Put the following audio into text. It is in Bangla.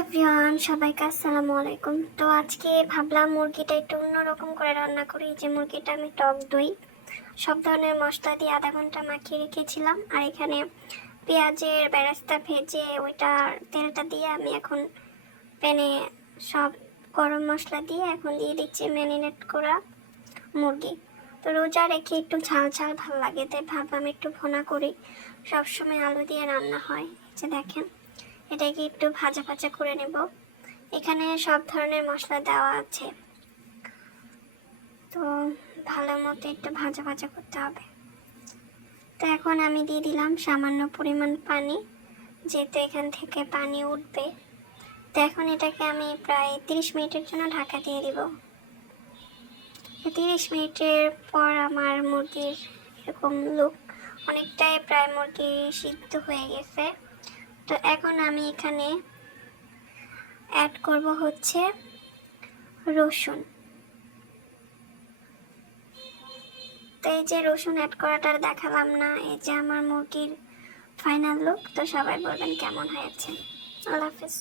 এভরিওয়ান, সবাইকে আসসালামু আলাইকুম। তো আজকে ভাবলাম মুরগিটা একটু অন্যরকম করে রান্না করি। যে মুরগিটা আমি টক দই সব ধরনের মশলা দিয়ে আধা ঘন্টা মাখিয়ে রেখেছিলাম, আর এখানে পেঁয়াজের বেরেস্তা ভেজে ওইটার তেলটা দিয়ে আমি এখন প্যানে সব গরম মশলা দিয়ে এখন দিয়ে দিচ্ছি ম্যারিনেট করা মুরগি। তো রোজা রেখে একটু ঝাল ঝাল ভালো লাগে, তাই ভাবলাম একটু ভুনা করি। সবসময় আলু দিয়ে রান্না হয়, যে দেখেন এটাকে একটু ভাজা ভাজা করে নেব। এখানে সব ধরনের মশলা দেওয়া আছে, তো ভালো মতো একটু ভাজা ভাজা করতে হবে। তো এখন আমি দিয়ে দিলাম সামান্য পরিমাণ পানি, যেহেতু এখান থেকে পানি উঠবে। তো এখন এটাকে আমি প্রায় 30 মিনিটের জন্য ঢাকা দিয়ে দিব। 30 মিনিটের পর আমার মুরগির এরকম লুক, অনেকটাই প্রায় মুরগি সিদ্ধ হয়ে গেছে। তো এখন আমি এখানে অ্যাড করব হচ্ছে রসুন। তো এই যে রসুন অ্যাড করাটা দেখালাম না, এই যে আমার মুরগির ফাইনাল লুক। তো সবাই বলবেন কেমন হয়েছে। আল্লাহ হাফেজ।